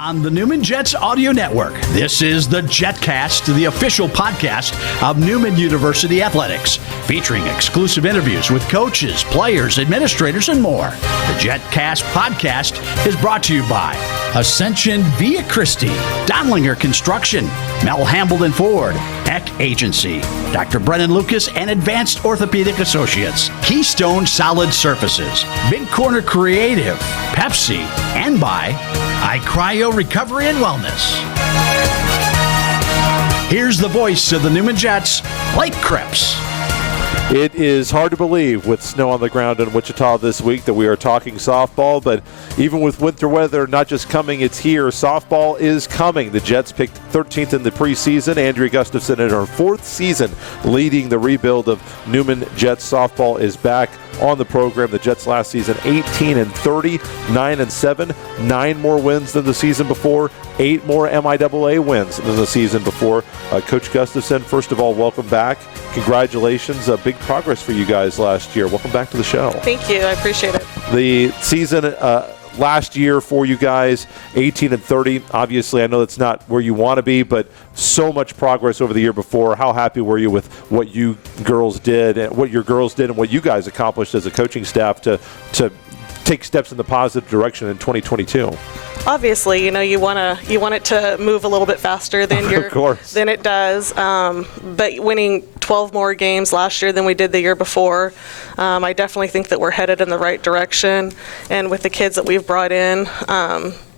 On the Newman Jets Audio Network, this is the Jetcast, the official podcast of Newman University Athletics, featuring exclusive interviews with coaches, players, administrators, and more. The Jetcast podcast is brought to you by Ascension Via Christi, Donlinger Construction, Mel Hambledon Ford, Eck Agency, Dr. Brennan Lucas and Advanced Orthopedic Associates, Keystone Solid Surfaces, Big Corner Creative, Pepsi, and by iCryo Recovery and Wellness. Here's the voice of the Newman Jets, Blake Cripps. It is hard to believe with snow on the ground in Wichita this week that we are talking softball, but even with winter weather not just coming, it's here. Softball is coming. The Jets picked 13th in the preseason. Andrea Gustafson in her fourth season leading the rebuild of Newman Jets softball is back on the program. The Jets last season 18-30, 9-7, 9 more wins than the season before, 8 more MIAA wins than the season before. Coach Gustafson, first of all, welcome back. Congratulations. Big progress for you guys last year. Welcome back to the show. Thank you. I appreciate it. The season last year for you guys, 18-30. Obviously, I know that's not where you want to be, but so much progress over the year before. How happy were you with what you girls did and what your girls did and what you guys accomplished as a coaching staff to take steps in the positive direction in 2022? Obviously, you want it to move a little bit faster than than it does. But winning 12 more games last year than we did the year before, I definitely think that we're headed in the right direction. And with the kids that we've brought in,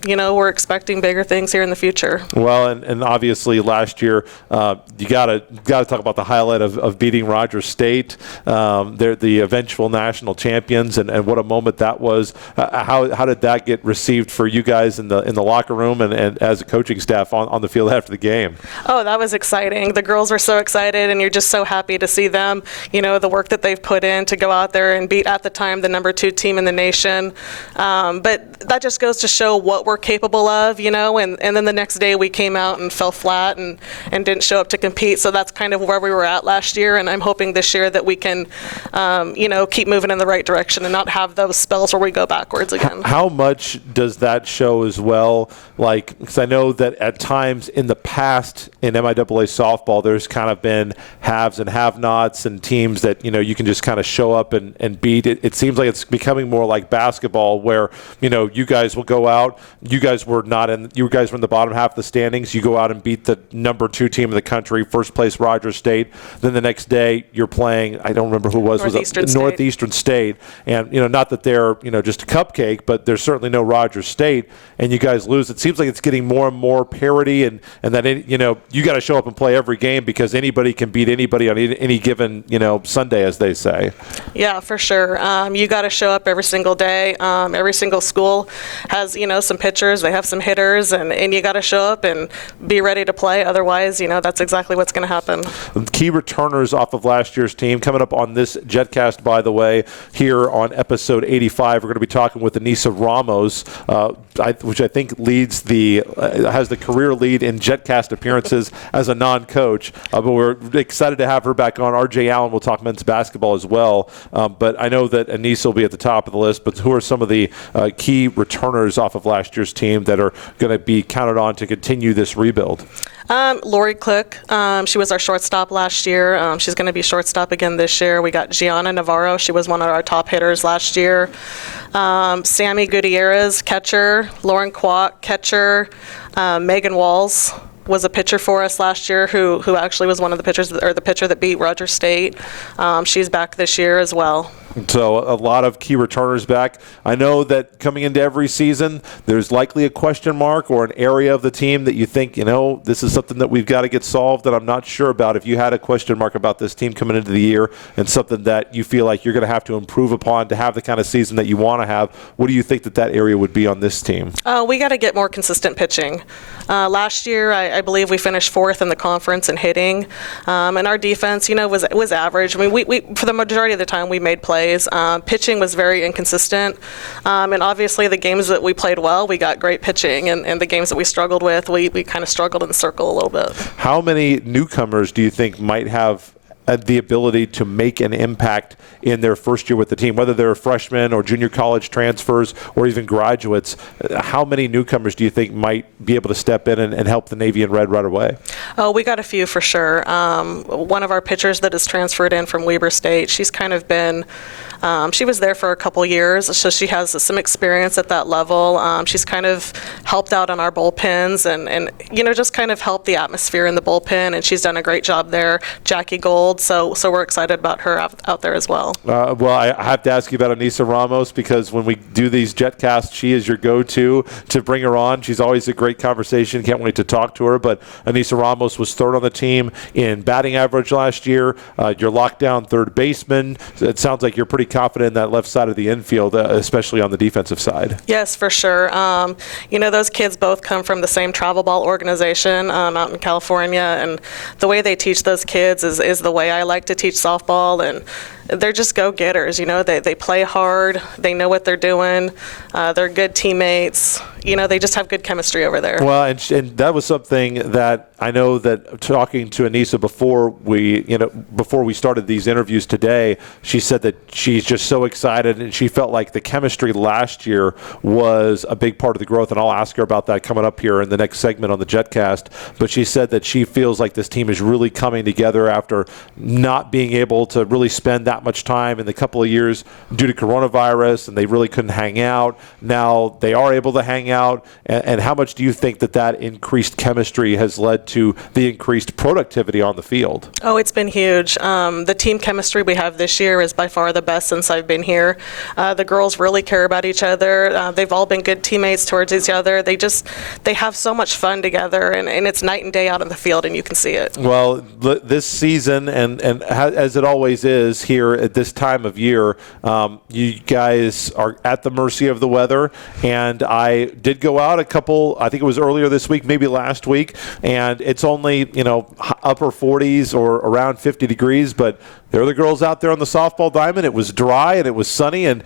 we're expecting bigger things here in the future. Well, and obviously last year, you gotta talk about the highlight of beating Rogers State. They're the eventual national champions, and what a moment that was. How did that get received for you guys in the locker room and as a coaching staff on the field after the game? Oh, that was exciting. The girls were so excited, and you're just so happy to see them. The work that they've put in to go out there and beat, at the time, the number 2 team in the nation. But that just goes to show what we're capable of, and then the next day we came out and fell flat and didn't show up to compete. So that's kind of where we were at last year, and I'm hoping this year that we can, keep moving in the right direction and not have those spells where we go backwards again. How much does that show as well? Because I know that at times in the past in MIAA softball, there's kind of been haves and have-nots and teams that, you can just kind of show up and beat. It seems like it's becoming more like basketball where, you guys will go out. You guys were in the bottom half of the standings. You go out and beat the number 2 team in the country, first place Rogers State. Then the next day you're playing, I don't remember who it was. Northeastern State. And, not that they're, just a cupcake, but there's certainly no Rogers State. And you guys lose. It seems like it's getting more and more parity and that, you got to show up and play every game because anybody can beat anybody on any given, Sunday, as they say. Yeah, for sure. You got to show up every single day. Every single school has, some pitchers, they have some hitters, and you got to show up and be ready to play. Otherwise, that's exactly what's going to happen. Key returners off of last year's team coming up on this Jetcast, by the way, here on episode 85. We're going to be talking with Anissa Ramos, which I think has the career lead in Jetcast appearances as a non-coach. But we're excited to have her back on. RJ Allen will talk men's basketball as well. But I know that Anissa will be at the top of the list. But who are some of the key returners off of last year's team that are going to be counted on to continue this rebuild? Lori Cook, she was our shortstop last year. She's going to be shortstop again this year. We got Gianna Navarro. She was one of our top hitters last year. Sammy Gutierrez, catcher. Lauren Kwok, catcher. Megan Walls was a pitcher for us last year who actually was one of the pitchers, or the pitcher that beat Rogers State. She's back this year as well. So a lot of key returners back. I know that coming into every season, there's likely a question mark or an area of the team that you think, this is something that we've got to get solved that I'm not sure about. If you had a question mark about this team coming into the year and something that you feel like you're going to have to improve upon to have the kind of season that you want to have, what do you think that area would be on this team? We got to get more consistent pitching. Last year, I believe we finished 4th in the conference in hitting, and our defense, was average. I mean, we for the majority of the time we made plays. Pitching was very inconsistent, and obviously the games that we played well, we got great pitching, and the games that we struggled with, we kind of struggled in the circle a little bit. How many newcomers do you think might have the ability to make an impact in their first year with the team, whether they're freshmen or junior college transfers or even graduates? How many newcomers do you think might be able to step in and help the Navy and Red right away? Oh, we got a few for sure. One of our pitchers that is transferred in from Weber State, she's kind of been she was there for a couple years, so she has some experience at that level. She's kind of helped out on our bullpens and just kind of helped the atmosphere in the bullpen, and she's done a great job there. Jackie Gold, so we're excited about her out there as well. Well, I have to ask you about Anissa Ramos, because when we do these Jetcasts, she is your go-to to bring her on. She's always a great conversation. Can't wait to talk to her. But Anissa Ramos was third on the team in batting average last year. You're locked down third baseman. It sounds like you're pretty confident in that left side of the infield, especially on the defensive side. Yes, for sure. Those kids both come from the same travel ball organization out in California, and the way they teach those kids is the way I like to teach softball, and they're just go-getters. They play hard, they know what they're doing, they're good teammates. They just have good chemistry over there. Well, and that was something that I know that talking to Anissa before we started these interviews today, she said that she's just so excited, and she felt like the chemistry last year was a big part of the growth, and I'll ask her about that coming up here in the next segment on the Jetcast. But she said that she feels like this team is really coming together after not being able to really spend that much time in the couple of years due to coronavirus, and they really couldn't hang out. Now they are able to hang out, and how much do you think that increased chemistry has led to the increased productivity on the field? Oh, it's been huge. The team chemistry we have this year is by far the best since I've been here. The girls really care about each other. They've all been good teammates towards each other. They have so much fun together, and it's night and day out on the field, and you can see it. Well, this season, and as it always is here at this time of year, you guys are at the mercy of the weather, and I did go out I think it was earlier this week, maybe last week, and it's only, upper 40s or around 50 degrees, but there are the girls out there on the softball diamond. It was dry and it was sunny, and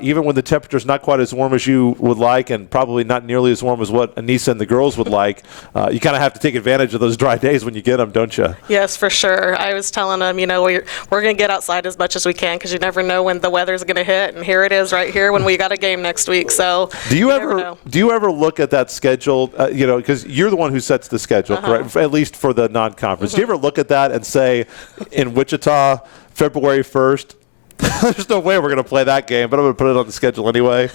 even when the temperature's not quite as warm as you would like, and probably not nearly as warm as what Anissa and the girls would like, you kind of have to take advantage of those dry days when you get them, don't you? Yes, for sure. I was telling them, we're going to get outside as much as we can, because you never know when the weather's going to hit, and here it is right here when we got a game next week. So do you ever look at that schedule? Because you're the one who sets the schedule, right? At least for the non-conference. Do you ever look at that and say, in Wichita, February 1st, there's no way we're going to play that game, but I'm going to put it on the schedule anyway?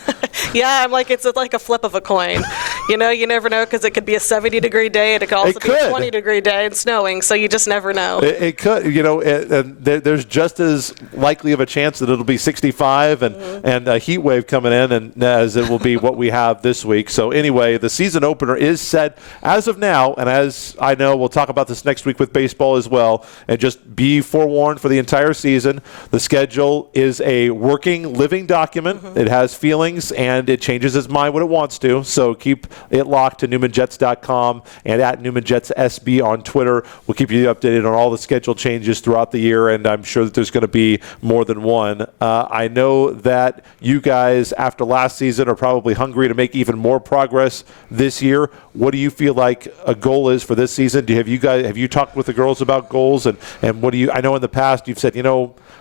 Yeah, I'm like, it's like a flip of a coin. You never know, because it could be a 70-degree day, and it could also be a 20-degree day and snowing, so you just never know. It could, and there's just as likely of a chance that it'll be 65 and a heat wave coming in, and as it will be what we have this week. So anyway, the season opener is set as of now, and as I know, we'll talk about this next week with baseball as well, and just be forewarned for the entire season. The schedule is a working, living document. It has feelings, and it changes its mind when it wants to. So keep it locked to NewmanJets.com and at NewmanJetsSB on Twitter. We'll keep you updated on all the schedule changes throughout the year, and I'm sure that there's going to be more than one. I know that you guys, after last season, are probably hungry to make even more progress this year. What do you feel like a goal is for this season? Have you talked with the girls about goals, and what do you? I know in the past you've said,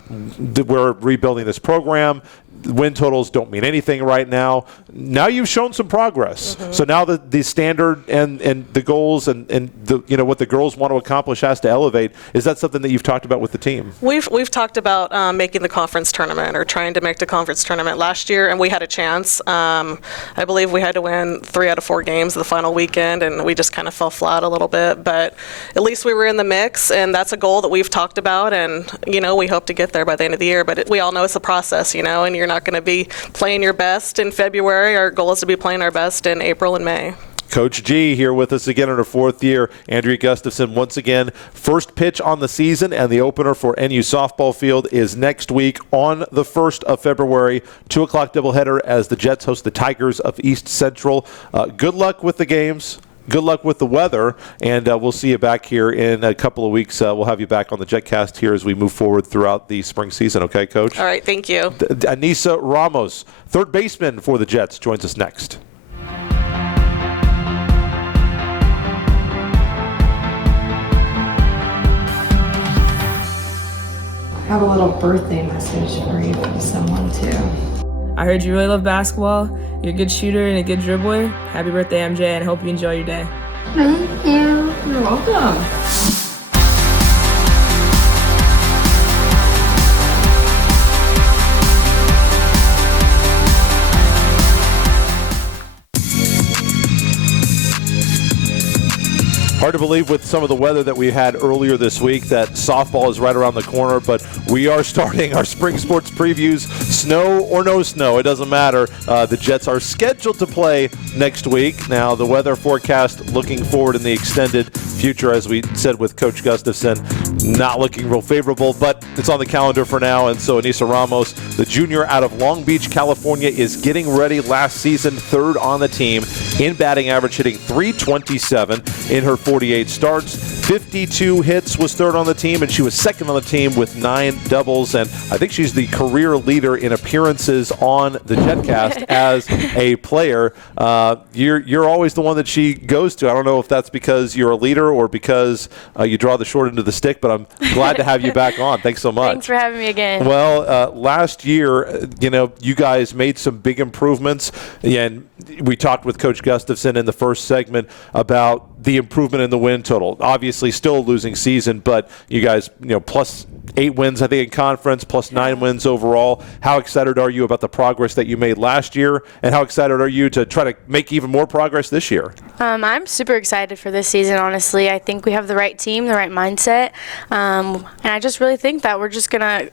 we're rebuilding this program. Win totals don't mean anything right now. Now you've shown some progress. So now the standard and the goals and the what the girls want to accomplish has to elevate. Is that something that you've talked about with the team? We've talked about making the conference tournament, or trying to make the conference tournament last year, and we had a chance. I believe we had to win 3 out of 4 games the final weekend, and we just kind of fell flat a little bit. But at least we were in the mix, and that's a goal that we've talked about, and we hope to get there by the end of the year. But we all know it's a process, and you're not going to be playing your best in February. Our goal is to be playing our best in April and May. Coach G here with us again in her 4th year. Andrea Gustafson once again. First pitch on the season, and the opener for NU softball field is next week on the 1st of February. 2 o'clock doubleheader as the Jets host the Tigers of East Central. Good luck with the games. Good luck with the weather, and we'll see you back here in a couple of weeks. We'll have you back on the Jetcast here as we move forward throughout the spring season. Okay, Coach? All right, thank you. Anissa Ramos, third baseman for the Jets, joins us next. little birthday message for you from someone too. I heard you really love basketball. You're a good shooter and a good dribbler. Happy birthday, MJ, and I hope you enjoy your day. Thank you. You're welcome. Hard to believe with some of the weather that we had earlier this week that softball is right around the corner, but we are starting our spring sports previews. Snow or no snow, it doesn't matter. The Jets are scheduled to play next week. Now, the weather forecast looking forward in the extended future, as we said with Coach Gustafson, not looking real favorable, but it's on the calendar for now. And so Anissa Ramos, the junior out of Long Beach, California, is getting ready. Last season, third on the team in batting average, hitting .327 in her 48 starts. 52 hits, was third on the team, and she was second on the team with 9 doubles. And I think she's the career leader in appearances on the Jetcast as a player. You're always the one that she goes to. I don't know if that's because you're a leader or because you draw the short end of the stick, but I'm glad to have you back on. Thanks so much. Thanks for having me again. Well, last year, you guys made some big improvements, and we talked with Coach Gustafson in the first segment about the improvement in the win total. Obviously, still a losing season, but you guys, plus 8 wins, I think, in conference, plus 9 wins overall. How excited are you about the progress that you made last year, and how excited are you to try to make even more progress this year? I'm super excited for this season, honestly. I think we have the right team, the right mindset, and I just really think that we're going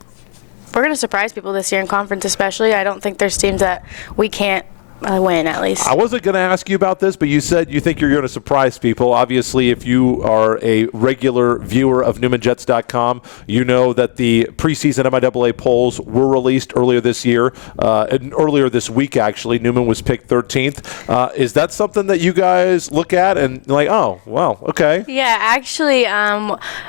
to surprise people this year in conference especially. I don't think there's teams that we can't win, at least. I wasn't going to ask you about this, but you said you think you're going to surprise people. Obviously, if you are a regular viewer of NewmanJets.com, you know that the preseason MIAA polls were released earlier this year, and earlier this week, actually. Newman was picked 13th. Is that something that you guys look at and like, oh, wow, okay? Yeah, actually,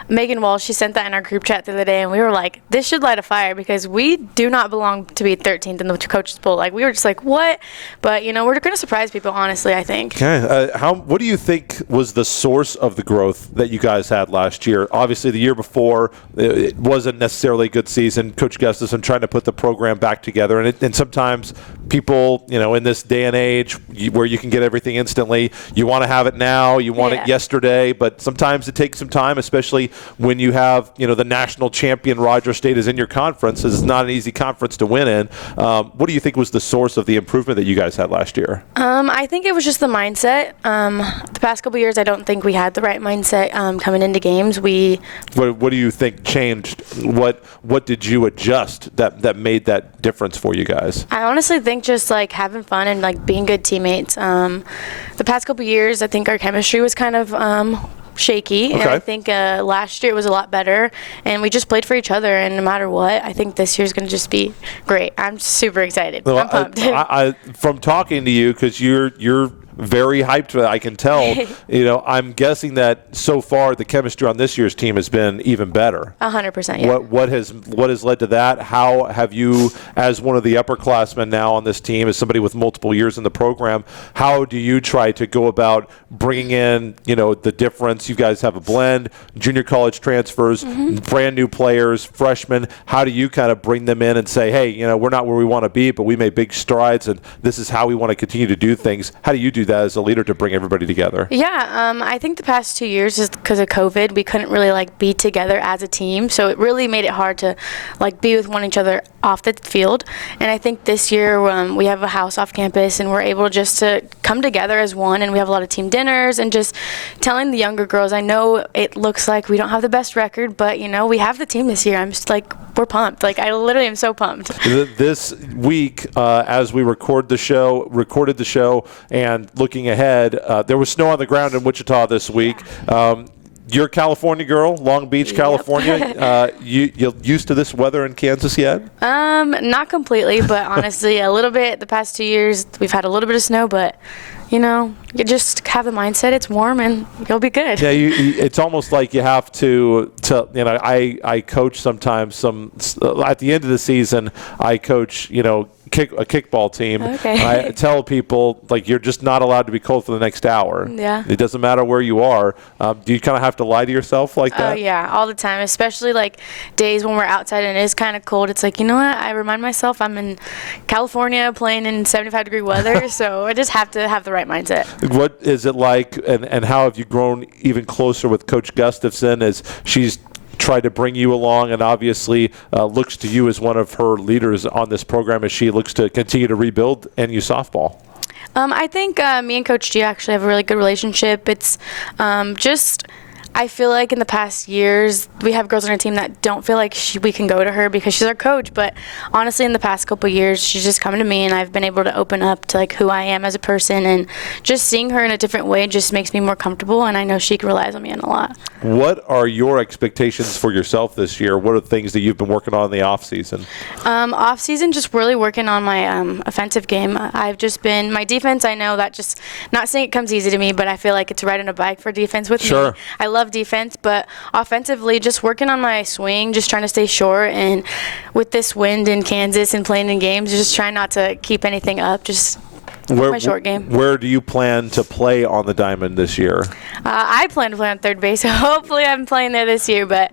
Megan Walsh, she sent that in our group chat the other day, and we were like, this should light a fire because we do not belong to be 13th in the coaches poll. Like, we were just like, what? But, we're going to surprise people, honestly, I think. Okay. What do you think was the source of the growth that you guys had last year? Obviously, the year before, it wasn't necessarily a good season. Coach Gustafson trying to put the program back together. And sometimes people, in this day and age where you can get everything instantly, you want to have it now, you want it yesterday. But sometimes it takes some time, especially when you have, the national champion Rogers State is in your conference. It's not an easy conference to win in. What do you think was the source of the improvement that you guys had last year? I think it was just the mindset. The past couple years, I don't think we had the right mindset coming into games. What do you think changed? What did you adjust that made that difference for you guys? I honestly think just having fun and being good teammates. The past couple years, I think our chemistry was kind of shaky, and I think last year it was a lot better, and we just played for each other, and no matter what, I think this year's going to just be great. I'm super excited. Well, I'm pumped. From talking to you, because you're very hyped, I can tell. I'm guessing that so far the chemistry on this year's team has been even better. 100%. Yeah. What has led to that? How have you, as one of the upperclassmen now on this team, as somebody with multiple years in the program, how do you try to go about bringing in, the difference? You guys have a blend, junior college transfers, brand new players, freshmen. How do you kind of bring them in and say, hey, we're not where we want to be, but we made big strides, and this is how we want to continue to do things? How do you do that as a leader to bring everybody together? Yeah, I think the past 2 years is because of COVID. We couldn't really be together as a team, so it really made it hard to be with one each other off the field. And I think this year we have a house off campus, and we're able just to come together as one. And we have a lot of team dinners and just telling the younger girls. I know it looks like we don't have the best record, but we have the team this year. I'm just we're pumped. I literally am so pumped. This week, as we recorded the show, and looking ahead, there was snow on the ground in Wichita this week. You're a California girl, Long Beach, California. You used to this weather in Kansas yet? Not completely, but honestly, a little bit. The past 2 years, we've had a little bit of snow, but you just have the mindset. It's warm, and you'll be good. Yeah, it's almost like you have to. I coach sometimes. At the end of the season, I coach. kickball team. Okay. I tell people, like, you're just not allowed to be cold for the next hour. Yeah. It doesn't matter where you are. Do you kind of have to lie to yourself like that? Oh, yeah, all the time, especially like days when we're outside and it is kind of cold. It's like, you know what? I remind myself I'm in California playing in 75-degree weather, so I just have to have the right mindset. What is it like, and how have you grown even closer with Coach Gustafson as she's tried to bring you along and obviously looks to you as one of her leaders on this program as she looks to continue to rebuild NU softball? I think me and Coach G actually have a really good relationship. It's I feel like in the past years, we have girls on our team that don't feel like we can go to her because she's our coach. But honestly, in the past couple of years, she's just come to me, and I've been able to open up to like who I am as a person. And just seeing her in a different way just makes me more comfortable, and I know she relies on me a lot. What are your expectations for yourself this year? What are the things that you've been working on in the off season? Off season, just really working on my offensive game. I've just been my defense. I know that just not saying it comes easy to me, but I feel like it's riding a bike for defense with me. I love defense, but offensively, just working on my swing, just trying to stay short. And with this wind in Kansas and playing in games, just trying not to keep anything up. Just my short game. Where do you plan to play on the diamond this year? I plan to play on third base, so hopefully I'm playing there this year. But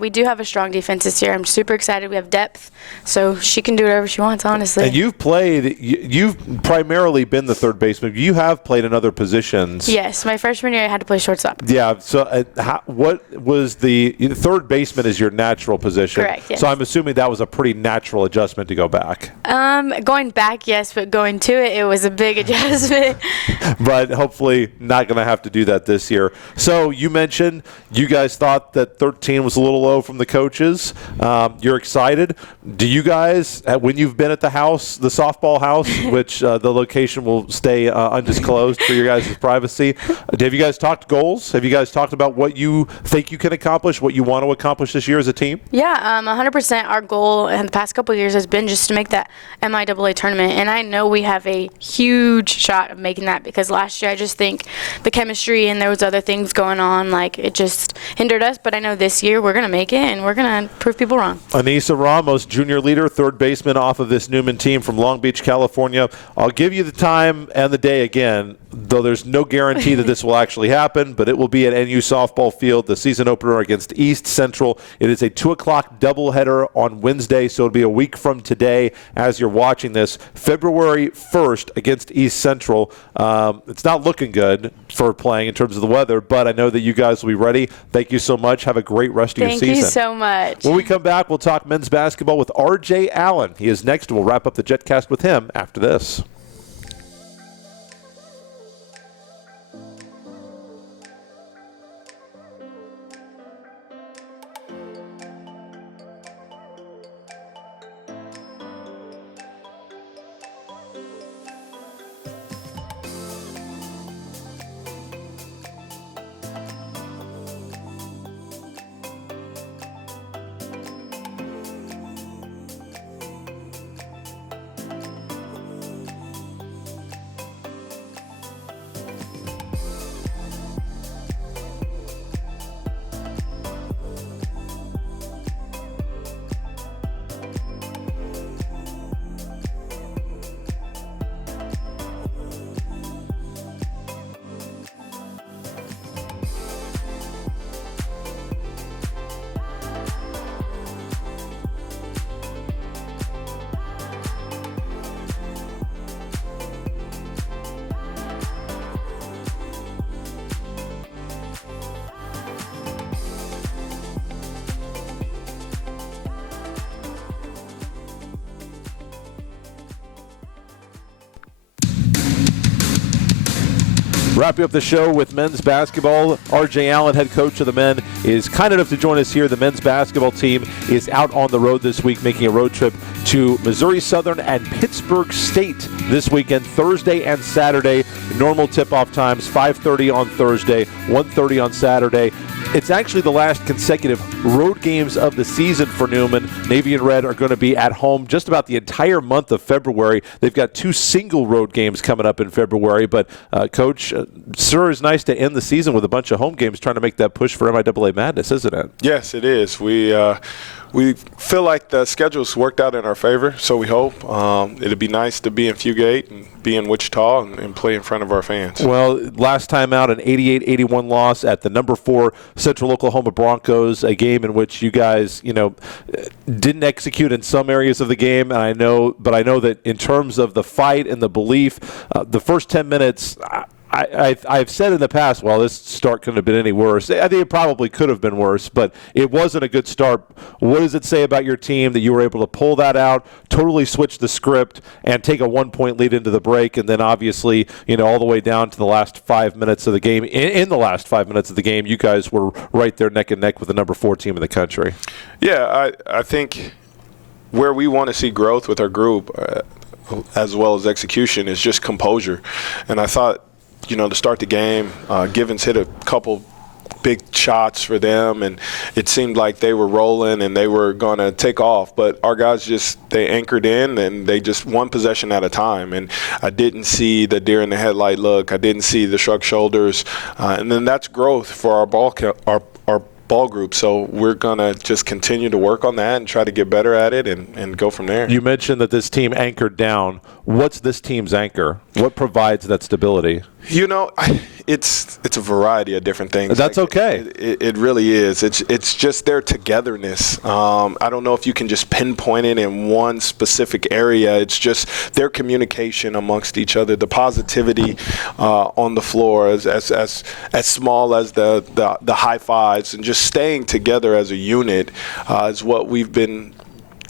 we do have a strong defense this year. I'm super excited. We have depth, so she can do whatever she wants, honestly. And you've primarily been the third baseman. You have played in other positions. Yes, my freshman year I had to play shortstop. Yeah, so what was the third baseman is your natural position? Correct, yes. So I'm assuming that was a pretty natural adjustment to go back. Going back, yes, but going to it was a big adjustment. But hopefully not going to have to do that this year. So you mentioned you guys thought that 13 was a little low from the coaches. You're excited. Do you guys, when you've been at the house, the softball house, which the location will stay undisclosed for your guys' privacy, have you guys talked goals? Have you guys talked about what you think you can accomplish, what you want to accomplish this year as a team? Yeah, 100%. Our goal in the past couple of years has been just to make that MIAA tournament, and I know we have a huge shot of making that because last year I just think the chemistry and there was other things going on, like it just hindered us. But I know this year we're going to make it and we're going to prove people wrong. Anissa Ramos, junior leader, third baseman off of this Newman team from Long Beach, California. I'll give you the time and the day again, though there's no guarantee that this will actually happen, but it will be at NU softball field, the season opener against East Central. It is a 2 o'clock doubleheader on Wednesday, so it'll be a week from today as you're watching this. February 1st against East Central. It's not looking good for playing in terms of the weather, but I know that you guys will be ready. Thank you so much. Have a great rest of your season. Thank you so much. When we come back, we'll talk men's basketball with R.J. Allen. He is next, and we'll wrap up the Jetcast with him after this. Wrapping up the show with men's basketball, R.J. Allen, head coach of the men, is kind enough to join us here. The men's basketball team is out on the road this week, making a road trip to Missouri Southern and Pittsburgh State this weekend, Thursday and Saturday. Normal tip-off times, 5:30 on Thursday, 1:30 on Saturday. It's actually the last consecutive road games of the season for Newman. Navy and Red are going to be at home just about the entire month of February. They've got 2 single road games coming up in February. But, Coach, sure is nice to end the season with a bunch of home games trying to make that push for MIAA madness, isn't it? Yes, it is. we feel like the schedule's worked out in our favor, so we hope. It'd be nice to be in Fugate and be in Wichita and play in front of our fans. Well, last time out, an 88-81 loss at the number 4 Central Oklahoma Broncos, a game in which you guys, didn't execute in some areas of the game. And I know that in terms of the fight and the belief, the first 10 minutes, I've said in the past, well, this start couldn't have been any worse. I think it probably could have been worse, but it wasn't a good start. What does it say about your team that you were able to pull that out, totally switch the script, and take a 1-point lead into the break, and then obviously, all the way down to the last 5 minutes of the game? In the last 5 minutes of the game, you guys were right there neck and neck with the number 4 team in the country. Yeah, I think where we want to see growth with our group, as well as execution, is just composure. And I thought, to start the game, Givens hit a couple big shots for them, and it seemed like they were rolling and they were going to take off. But our guys they anchored in, and they just one possession at a time. And I didn't see the deer in the headlight look. I didn't see the shrugged shoulders. And then that's growth for our ball group. So we're going to just continue to work on that and try to get better at it and go from there. You mentioned that this team anchored down. What's this team's anchor? What provides that stability? It's a variety of different things. That's okay. It really is. It's just their togetherness. I don't know if you can just pinpoint it in one specific area. It's just their communication amongst each other, the positivity on the floor, as small as the high fives, and just staying together as a unit is what we've been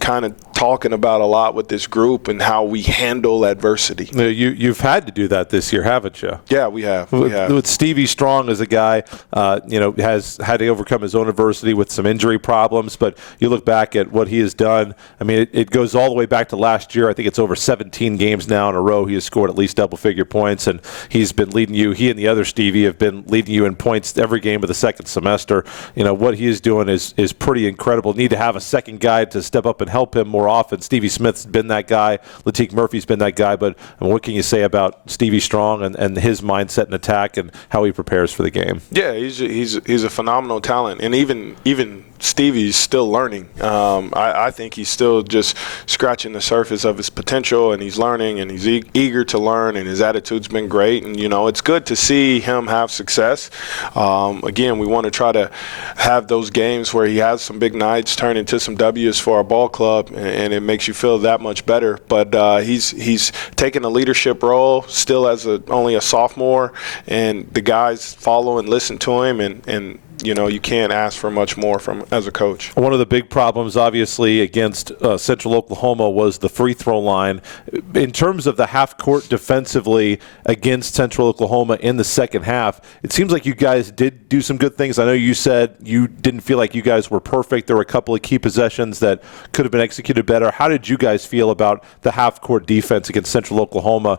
kind of talking about a lot with this group, and how we handle adversity. You've had to do that this year, haven't you? Yeah, we have. With Stevie Strong as a guy, has had to overcome his own adversity with some injury problems, but you look back at what he has done. I mean, it goes all the way back to last year. I think it's over 17 games now in a row he has scored at least double-figure points, and he's been leading you. He and the other Stevie have been leading you in points every game of the second semester. What he is doing is pretty incredible. Need to have a second guy to step up and help him more often. Stevie Smith's been that guy. Latique Murphy's been that guy. But what can you say about Stevie Strong and his mindset and attack and how he prepares for the game? Yeah, he's a phenomenal talent, and even Stevie's still learning. I think he's still just scratching the surface of his potential, and he's learning, and he's eager to learn, and his attitude's been great. And it's good to see him have success. Again, we want to try to have those games where he has some big nights turn into some W's for our ball club, and it makes you feel that much better. But he's taking a leadership role still as only a sophomore, and the guys follow and listen to him, and you can't ask for much more from as a coach. One of the big problems, obviously, against Central Oklahoma was the free throw line. In terms of the half court defensively against Central Oklahoma in the second half, it seems like you guys did do some good things. I know you said you didn't feel like you guys were perfect. There were a couple of key possessions that could have been executed better. How did you guys feel about the half court defense against Central Oklahoma?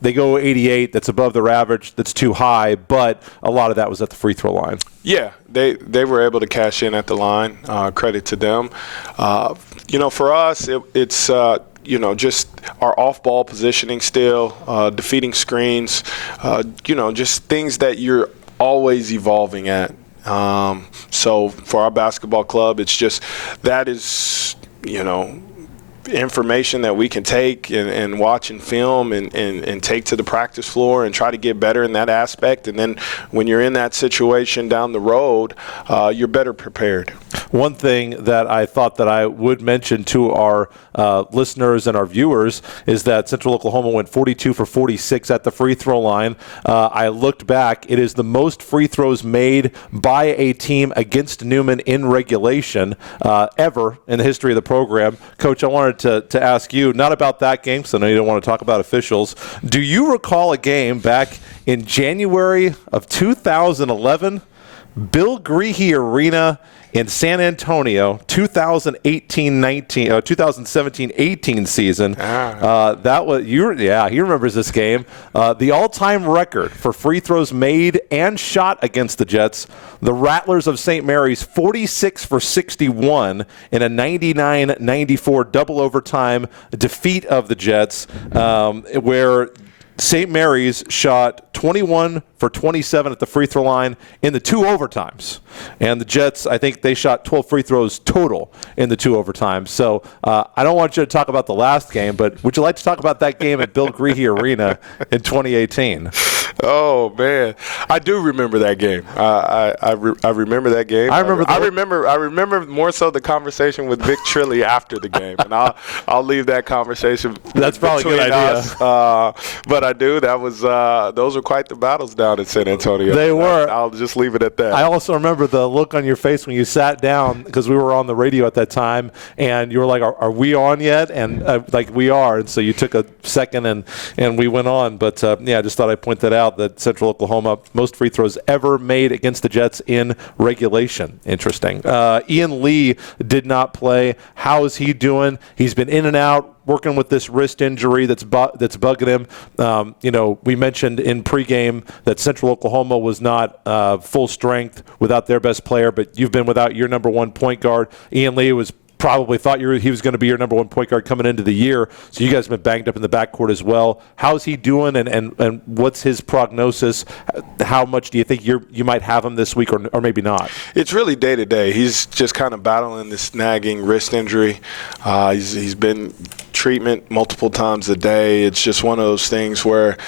They go 88. That's above their average. That's too high, but a lot of that was at the free throw line. Yeah, they were able to cash in at the line. Credit to them. For us, it's just our off-ball positioning still, defeating screens, just things that you're always evolving at. So for our basketball club, it's just that is, information that we can take and watch and film and take to the practice floor and try to get better in that aspect. And then when you're in that situation down the road, you're better prepared. One thing that I thought that I would mention to our listeners and our viewers is that Central Oklahoma went 42 for 46 at the free throw line. I looked back. It is the most free throws made by a team against Newman in regulation ever in the history of the program. Coach, I wanted to ask you, not about that game, because I know you don't want to talk about officials. Do you recall a game back in January of 2011, Bill Greehey Arena in San Antonio, 2017-18 season? That was he remembers this game. The all-time record for free throws made and shot against the Jets. The Rattlers of St. Mary's 46 for 61 in a 99-94 double overtime defeat of the Jets, where St. Mary's shot 21 for 27 at the free throw line in the 2 overtimes. And the Jets, I think they shot 12 free throws total in the 2 overtimes. So I don't want you to talk about the last game, but would you like to talk about that game at Bill Greehey Arena in 2018? Oh man, I do remember that game. I remember that game. I remember more so the conversation with Vic Trilly after the game, and I'll leave that conversation. That's probably a good idea. But I do. That was those were quite the battles down in San Antonio. They were. I'll just leave it at that. I also remember the look on your face when you sat down, because we were on the radio at that time, and you were like, "Are we on yet?" And like, we are. And so you took a second, and we went on. But yeah, I just thought I'd point that out. That Central Oklahoma, most free throws ever made against the Jets in regulation. Interesting. Ian Lee did not play. How is he doing? He's been in and out, working with this wrist injury that's bugging him. We mentioned in pregame that Central Oklahoma was not full strength without their best player, but you've been without your number 1 point guard. Ian Lee probably thought he was going to be your number 1 point guard coming into the year. So you guys have been banged up in the backcourt as well. How's he doing, and what's his prognosis? How much do you think you might have him this week, or maybe not? It's really day to day. He's just kind of battling this nagging wrist injury. He's been treatment multiple times a day. It's just one of those things where,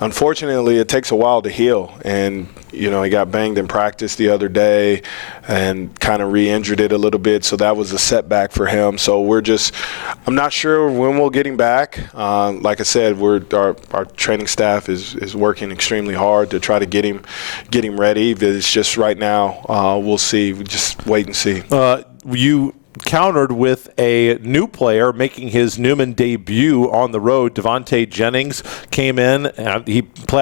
unfortunately, it takes a while to heal. And, he got banged in practice the other day and kind of re-injured it a little bit. So that was a setback for him. So I'm not sure when we'll get him back. Like I said, our training staff is working extremely hard to try to get him ready. But it's just right now, we'll see. We just wait and see. You countered with a new player making his Newman debut on the road. Devontae Jennings came in, and I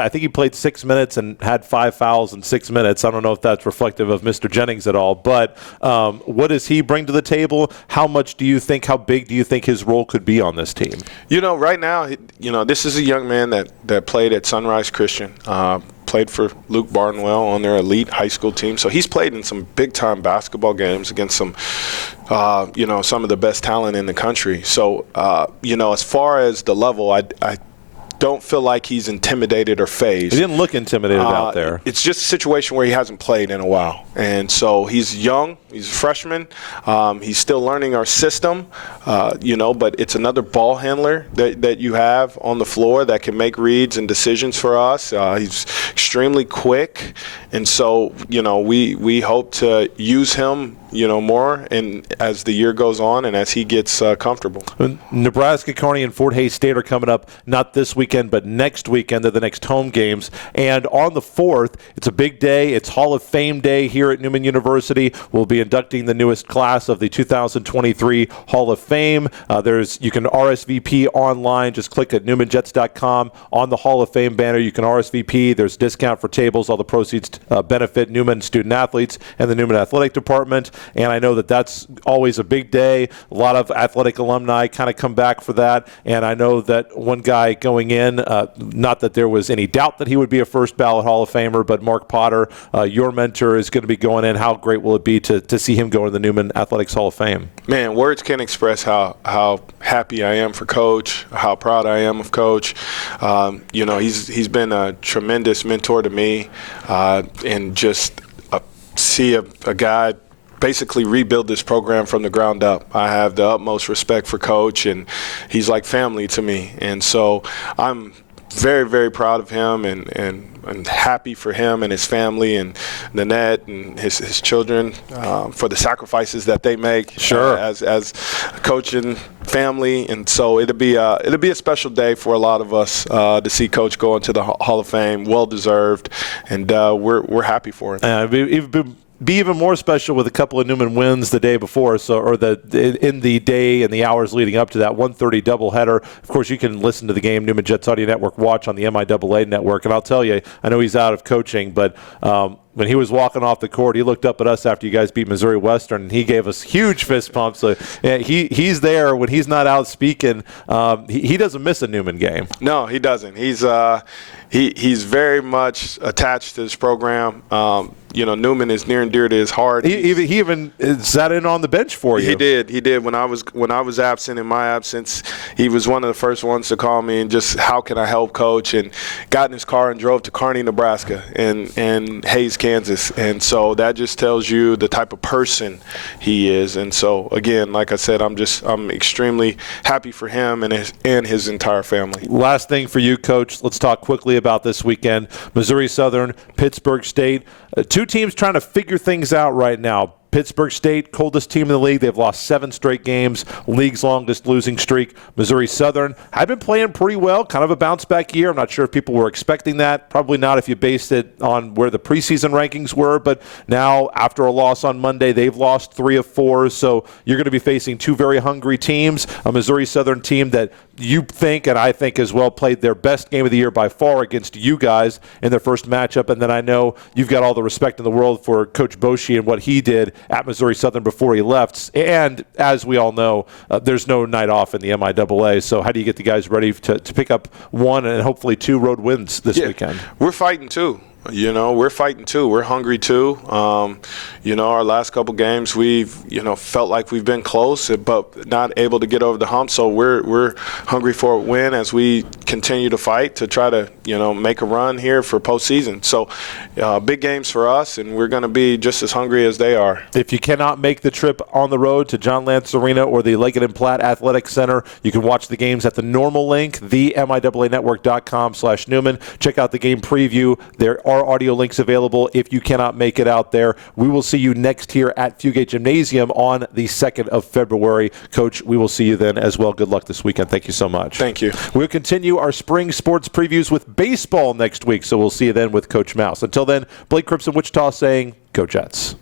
think he played 6 minutes and had 5 fouls in 6 minutes. I don't know if that's reflective of Mr. Jennings at all, but what does he bring to the table? How big do you think his role could be on this team? Right now, this is a young man that played at Sunrise Christian. Played for Luke Barnwell on their elite high school team. So he's played in some big-time basketball games against some of the best talent in the country. So, as far as the level, I don't feel like he's intimidated or phased. He didn't look intimidated out there. It's just a situation where he hasn't played in a while. And so he's young. He's a freshman. He's still learning our system, but it's another ball handler that you have on the floor that can make reads and decisions for us. He's extremely quick. And so, we hope to use him, more and as the year goes on and as he gets comfortable. Nebraska, Kearney, and Fort Hays State are coming up not this weekend, but next weekend. They're the next home games. And on the 4th, it's a big day. It's Hall of Fame Day here at Newman University. We'll be inducting the newest class of the 2023 Hall of Fame. You can RSVP online. Just click at newmanjets.com. On the Hall of Fame banner, you can RSVP. There's discount for tables. All the proceeds benefit Newman student athletes and the Newman Athletic Department. And I know that that's always a big day. A lot of athletic alumni kind of come back for that. And I know that one guy going in, not that there was any doubt that he would be a first ballot Hall of Famer, but Mark Potter, your mentor, is going to be going in. How great will it be to see him go in the Newman Athletics Hall of Fame? Man, words can't express how happy I am for Coach, how proud I am of Coach. He's been a tremendous mentor to me, and just see a guy basically rebuild this program from the ground up. I have the utmost respect for Coach, and he's like family to me. And so I'm very, very proud of him and happy for him and his family and Nanette and his children for the sacrifices that they make as Coach and family. And so it'll be a special day for a lot of us to see Coach go into the Hall of Fame, well deserved, and we're happy for him. Be even more special with a couple of Newman wins the day before, in the day and the hours leading up to that 1:30 doubleheader. Of course, you can listen to the game Newman Jets Audio Network, watch on the MIAA network. And I'll tell you, I know he's out of coaching, but when he was walking off the court, he looked up at us after you guys beat Missouri Western, and he gave us huge fist pumps. So yeah, he's there when he's not out speaking. He doesn't miss a Newman game. No, he doesn't. He's very much attached to this program. Newman is near and dear to his heart. He even sat in on the bench for you. He did. When I was absent, in my absence, he was one of the first ones to call me and just, how can I help, Coach? And got in his car and drove to Kearney, Nebraska, and Hayes, Kansas. And so that just tells you the type of person he is. And so again, like I said, I'm extremely happy for him and his entire family. Last thing for you, Coach. Let's talk quickly about this weekend. Missouri Southern, Pittsburgh State. Two teams trying to figure things out right now. Pittsburgh State, coldest team in the league. They've lost 7 straight games, league's longest losing streak. Missouri Southern have been playing pretty well, kind of a bounce-back year. I'm not sure if people were expecting that. Probably not if you based it on where the preseason rankings were. But now, after a loss on Monday, they've lost 3 of 4. So you're going to be facing 2 very hungry teams, a Missouri Southern team that you think, and I think as well, played their best game of the year by far against you guys in their first matchup. And then I know you've got all the respect in the world for Coach Boschee and what he did at Missouri Southern before he left. And as we all know, there's no night off in the MIAA. So how do you get the guys ready to pick up 1 and hopefully 2 road wins this weekend? We're fighting too. We're fighting too. We're hungry too. Our last couple games, we've, felt like we've been close, but not able to get over the hump. So we're hungry for a win as we continue to fight to try to, make a run here for postseason. So big games for us, and we're going to be just as hungry as they are. If you cannot make the trip on the road to John Lance Arena or the Leggett and Platt Athletic Center, you can watch the games at the normal link, themiaanetwork.com/Newman. Check out the game preview. There are audio links available if you cannot make it out there. We will see you next here at Fugate Gymnasium on the 2nd of February. Coach, we will see you then as well. Good luck this weekend. Thank you so much. Thank you. We'll continue our spring sports previews with baseball next week, so we'll see you then with Coach Mouse. Until then, Blake Cripps in Wichita saying, Go Jets.